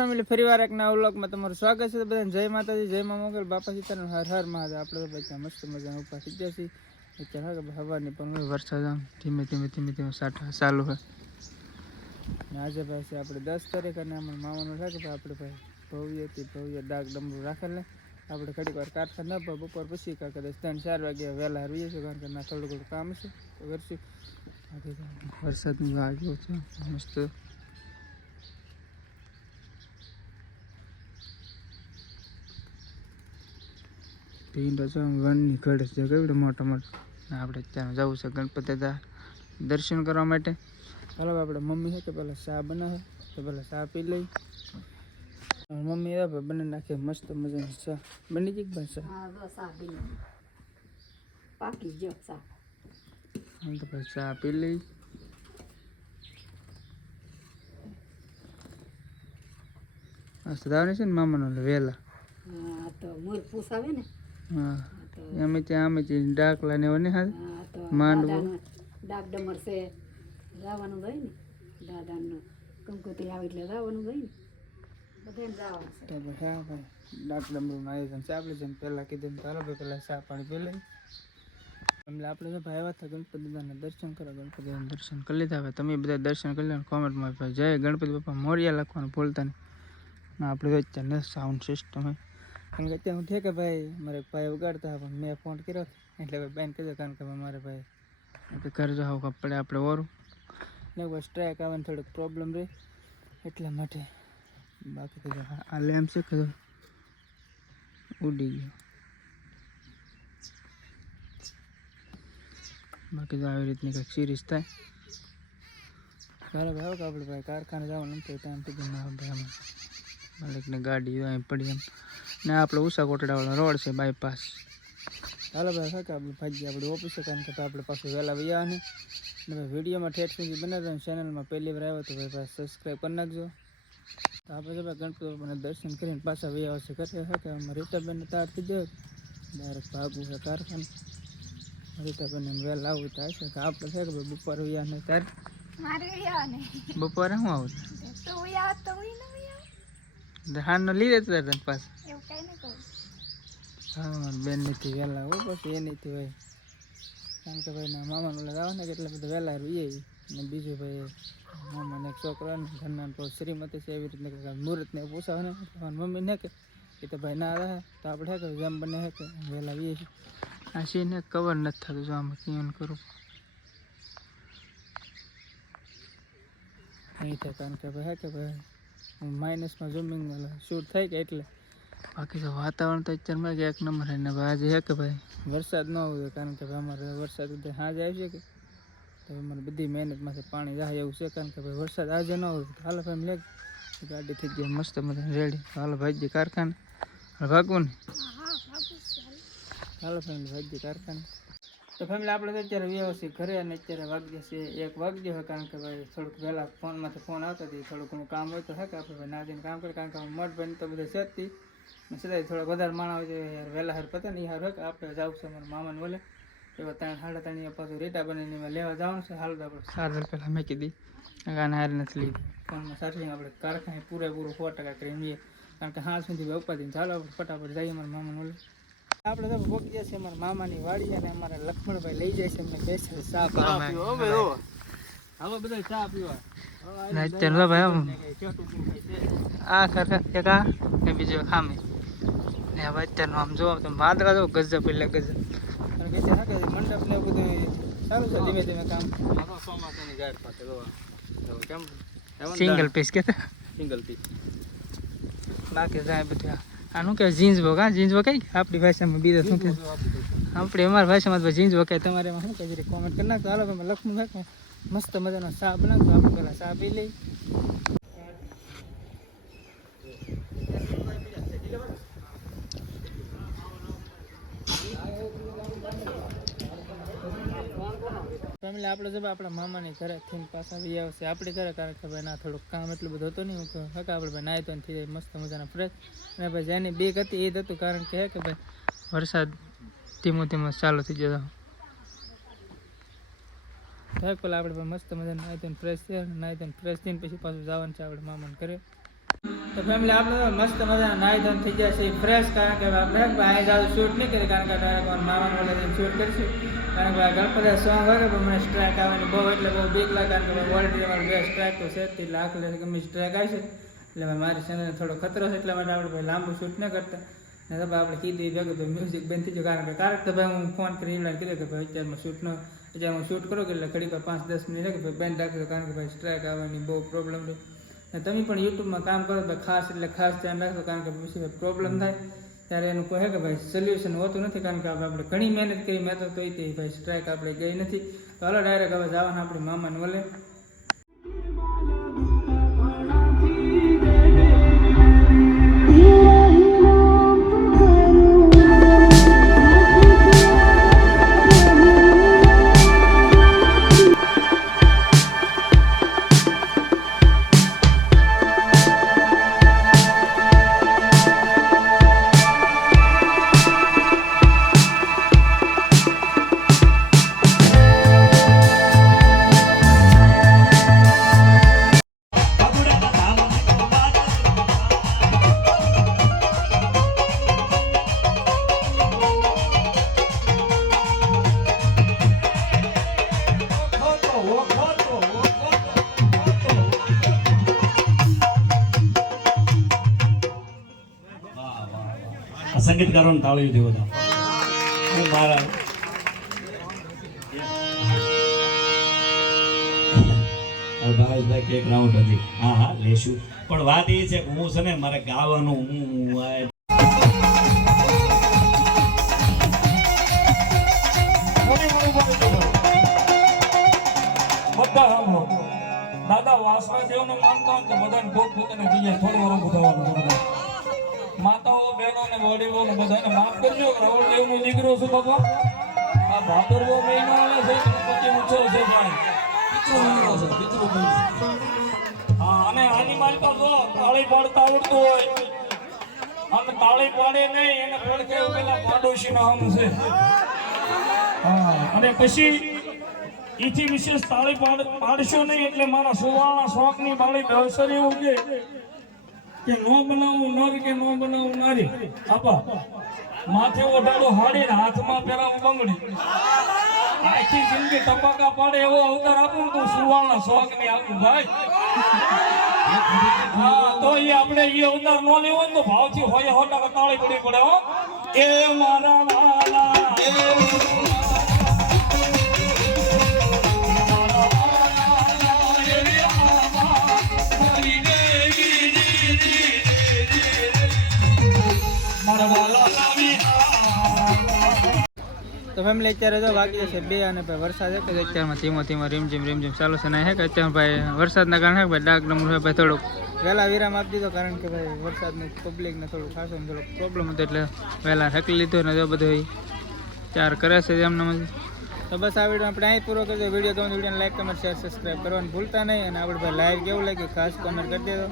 Family ફરીવાર એક નવા વ્લોગમાં તમારું સ્વાગત છે. બધાને જય માતાજી, જય મા મોગલ, બાપા સીતારામ, હર હર મહાદેવ. આપણે તો બધા મસ્ત મજાના ઉપર થઈ ગયા છીએ. અત્યારે હવાની પણ વરસાદ આમ ધીમે ધીમે સાટા ચાલુ હોય. આજે ભાઈ છે આપણે 10 તારીખ અને અમારા મામાનું છે કે આપણે ભાઈ ભવ્ય ડાક ડમરું રાખેલ. આપણે ઘડીક વાર કાઢતા ન ભાઈ બપોર પછી કદાચ 3-4 વાગે વહેલા રહીએ છીએ, કારણ કે ના થોડું કામ છે તો કરશું. વરસાદની વાગ્યો છે મસ્ત. ભીંડો છે વનની ઘડે છે કેવડે મોટા મોટા. આપણે ત્યાં જવું છે ગણપતિ દાદા દર્શન કરવા માટે. ચાલો આપણે મમ્મી છે કે પહેલાં ચા બનાવે તો પહેલાં ચા પી લઈ. મમ્મી એ બને નાખે મસ્ત મજાની ચા બની ગઈ ભાઈ ચા. પાકી ગયો ચા. હું તો ભાઈ ચા પી લઈ. મસ્ત દાવની છે ને મામાનો વહેલા. હા તો મોર પૂછાવે ને. હા અમે ત્યાં ડાકલા ને એવું નહીં માંડવું ડાક ડમર છે જવાનું હોય ને દાદાનું કંકોત્રી આવે એટલે જવાનું હોય ને બધાને જવાનું છે. હા ભાઈ ડાક ડમરૂનું આયોજન છે. આપણે જેમ પહેલાં કીધું ચાલો ભાઈ પહેલાં ચા પાણી પી લઈ. એટલે આપણે તો ભાઈ આવ્યા હતા ગણપતિ દાદાના દર્શન કરો. ગણપતિ દાદાના દર્શન કરી લીધા. હવે તમે બધા દર્શન કરી લો. કોમેન્ટમાં ભાઈ જય ગણપતિ બાપા મોરિયા લખવાનું ભૂલતા નહીં. આપણે તો અત્યારે સાઉન્ડ સિસ્ટમ હોય, કારણ કે અત્યારે હું છે કે ભાઈ મારે ભાઈ ઉગાડતા પણ મેં ફોન કર્યો એટલે ભાઈ બેન કીધું, કારણ કે મારે ભાઈ ઘર જાવ કપડે આપણે ઓરું એટલે બસ સ્ટ્રાઇક આવવાની થોડુંક પ્રોબ્લેમ રહે એટલા માટે. બાકી તો આ લેમ્પ છે કે ઉડી ગયો. બાકી તો આવી રીતની કંઈક સિરીઝ થાય. ચાલો ભાઈ કે આપણે ભાઈ કારખાને જવાનું તો ટાઈમ સુધી ના ભાઈ માલિકની ગાડી અહીં પડી એમ ને. આપણે ઉષા કોટડાવાળો રોડ છે બાયપાસ. ચાલો ભાઈ હા કે આપણે ભાજી આપણે ઓફિસે, કારણ કે આપણે પાછું વહેલા વૈયાને ને ભાઈ વિડીયોમાં ઠેઠ સુધી બનાવજો. ચેનલમાં પહેલી વાર આવ્યો તો ભાઈ સબસ્ક્રાઈબ કરી નાખજો. તો આપણે તો ભાઈ ગણપતિ બાપાના દર્શન કરીને પાછા વૈયા છે કરીએ. હા કે અમારે રીટાબેનને તારથી દે ડાયરેક્ટ ભાગવું છે કારખાને. રીટાબેનને વહેલા આવવું થાય છે કે આપણે છે કે ભાઈ બપોર વૈયા ને ત્યારે બપોરે શું આવું હારનો લીધે તને પાછું. હા મારા બેન નથી વહેલા આવું પછી એ નથી ભાઈ, કારણ કે ભાઈ મામાનું ઓલા આવવાના કે એટલે બધા વહેલા રહીએ. ને બીજું ભાઈ મામાને એક છોકરો ને ઘરના શ્રીમતી છે, એવી રીતના મુહૂર્તને પૂછાવે ને મારી મમ્મીને કે એ તો ભાઈ ના રહે તો આપણે કે જેમ બને હે કે વહેલા રહીએ છીએ. આ સીને કવર નથી થતું, જો આમાં ક્લિયર કરું નહીં થાય, કારણ કે ભાઈ કે ભાઈ માઇનસમાં ઝૂમિંગ શૂટ થાય કે એટલે. બાકી તો વાતાવરણ તો અત્યારમાં કે એક નંબર છે ને ભાઈ આજે છે કે ભાઈ વરસાદ ન હોય, કારણ કે ભાઈ અમારે વરસાદ સાંજે આવી છે કે તો અમારે બધી મહેનતમાંથી પાણી જાય એવું છે, કારણ કે ભાઈ વરસાદ આજે ન હોય. હાલો ભાઈ લે ગાડી થઈ ગઈ મસ્ત મજા રેડી. હાલો ભાઈ કારખાને ભાગવું ને. હાલો ફેમિલી ભાઈ કારખાને. તો ફેમિલી આપણે તો અત્યારે વ્યવસ્થિત ઘરે અને અત્યારે વાગ્યા છે 1 વાગ્યો હોય, કારણ કે ભાઈ થોડુંક વહેલા ફોનમાંથી ફોન આવતા હતી, થોડું ઘણું કામ હોય તો કે આપણે ભાઈ નાદીને કામ કરે, કારણ કે મોટ ભાઈ તો બધા સેજતી સીધા થોડા વધારે માણસ હોય છે યાર વહેલા હાર પતા નહીં હાર હોય કે આપણે જવું છે અમારા મામાને બોલે એવા 3-3:30 પાછું રીટા બનીને લેવા જવાનું છે. હાલ તો આપણે 4 પહેલાં મેં કીધી ગાને હાર નથી લીધી ફોનમાં સાચવીને આપણે કારખાને પૂરેપૂરું 100% કરીને લઈએ, કારણ કે હાલ સુધી ઉપાડીને ચાલો આપણે ફટાફટ જઈએ અમારા મામાને બોલે. આપણે તો પહોંચીએ છીએ અમારા મામાની વાડી અને અમારા લક્ષ્મણભાઈ લઈ જાય છે અમને સ્પેશિયલ ચા પીવા. હવે બધા ચા પીવા અત્યારે ભાઈ આ ખરેખર એક આ ને બીજું ખામી ને. હવે અત્યારનું આમ જો તમે વાદળા જો ગજબ એટલે ગજબ, કારણ કે અત્યારે મંડપ ને એવું બધું સારું છે ધીમે ધીમે કામ. ચોમાસાની ગાડ પાસે કેમ સિંગલ પીસ કે સિંગલ પીસ બાકી જાય બધું. આનું કે જીન્સ વગા જીન્સ વગાઈ આપણી ભાષામાં બીજા શું કે આપણે અમારી ભાષામાં જીન્સ વગાય, તમારે એમાં શું કહે કોમેન્ટ કરી નાખો. હાલો તમે લખનું છે મસ્ત મજાનો ચા બનાવતો આપણે પહેલાં ચા પી લઈ. ફેમિલી આપણે જો આપણા મામાની ઘરે થઈને પાછા આવી આવશે આપણી ઘરે, કારણ કે ભાઈ ના થોડુંક કામ એટલું બધું હતું નહીં. હું હકા આપણે ભાઈ નાહી તો થઈ જાય મસ્ત મજાના ફ્રેશ. અને ભાઈ જેની બીક હતી એ જ હતું, કારણ કે ભાઈ વરસાદ ધીમો ધીમો ચાલુ થઈ જતો. પેલા આપણે મસ્ત મજાના નાહી તો ફ્રેશ છે, નાહી તો ફ્રેશ થઈને પછી પાછું જવાનું છે આપણે મામાને ઘરે. તો ફેમિલી આપણે તો મસ્ત મજાના નાહી ધોઈને થઈ ગયા છે ફ્રેશ, કારણ કે આપણે અહીં જાવ શૂટ નહીં કરીએ, કારણ કે ડાયરેક્ટ મામાને બોલે શૂટ કરીશું, કારણ કે ગણપતિ સોંગ વાગે પણ મને સ્ટ્રાઇક આવવાની બહુ એટલે બહુ બીક લાગે, કારણ કે ઓલરેડી અમારે 2 સ્ટ્રાઇક તો છે, એટલે આખલે ગમે સ્ટ્રાઇક આવશે એટલે મારી ચેનલને થોડો ખતરો છે, એટલા માટે આપણે ભાઈ લાંબુ શૂટ ન કરતા. ને તો આપણે કીધું એ ભેગું તો મ્યુઝિક બંધ થઈ ગયું, કારણ કે ભાઈ હું ફોન કરી એમને કીધું કે ભાઈ અત્યારે હું શૂટ કરું કે એટલે ઘડી પર 5-10 મિનિટ કે ભાઈ બંધ રાખજો, કારણ કે ભાઈ સ્ટ્રાઇક આવવાની બહુ પ્રોબ્લેમ છે. ને તમે પણ યુટ્યુબમાં કામ કરો તો ખાસ ધ્યાન રાખજો, કારણ કે પછી પ્રોબ્લેમ થાય ત્યારે એનું કહે કે ભાઈ સોલ્યુશન હોતું નથી, કારણ કે આપણે ઘણી મહેનત કરી મેં તો તોય તે ભાઈ સ્ટ્રાઇક આપણે ગઈ નથી. તો હાલો ડાયરેક્ટ હવે જવાના આપણી મામાને વલે. સંગીતકારોને તાળી દેવો છો. હું મારા ભાવેશભાઈ કે એક રાઉન્ડ હતી. હા લેશું, પણ વાત એ છે કે હું છે ને મારે ગાવાનું દાદા વાસણા દેવને માનતા હોય તો બધાને પોતપોતાની જગ્યાએ થોડી વાર બુધાવાનું છે. માતાઓ બહેનો ને વડીલો ને બધાને માફ કરજો. રાવણ દેવ નો દીકરો છું બાપા. આ ભાદરવો મહિનો આવે છે, ગણપતિ ઊંચો છે ભાઈ, પિતૃ મહિનો છે, પિતૃ મહિનો. હા, અને આની માલિકા જો તાળી પાડતા આવડતું હોય અને તાળી પાડે નહીં એને પડખે પેલા પાડોશી નો આમ છે. હા, અને પછી ઈથી વિશેષ તાળી પાડશો નહીં એટલે મારા સુવાળના શોખની બાળી દર્શન એવું છે કે નો બનાવું નર કે નો બનાવું નારી. આપા માથે ઓઢાડો હાડી ને હાથમાં પહેરાવું બંગડી, આખી જિંદગી ટપાકા પાડે એવો અવતાર આપું તો સુવાળના શોખની આપું ભાઈ. હા, તો એ આપણે એ અવતાર નો લેવો ને તો ભાવથી હોય 100% તાળી પડી પડે હો. એ મારા વાલા તો ફેમિલી અત્યારે જો વાગી જશે 2 અને ભાઈ વરસાદ છે કે અત્યારમાં ધીમો ધીમો રીમઝીમ ચાલુ છે. ને હે કે અત્યારે ભાઈ વરસાદના કારણે ભાઈ ડાક નંબર ભાઈ થોડુંક વહેલા વિરામ આપી દીધો, કારણ કે ભાઈ વરસાદનું પબ્લિકને થોડું ખાસ થોડુંક પ્રોબ્લેમ હતો, એટલે વહેલા ઢકી લીધો ને જો બધું 4 કરે છે એમને. તો બસ આ વિડીયો આપણે અહીં પૂરો કરજો. વિડીયો ગમે વિડીયોને લાઈક, કમેન્ટ, શેર, સબસ્ક્રાઈબ કરવાનું ભૂલતા નહીં. અને આપણે ભાઈ લાઈવ કેવું લાગ્યું ખાસ કમેન્ટ કરી દેજો.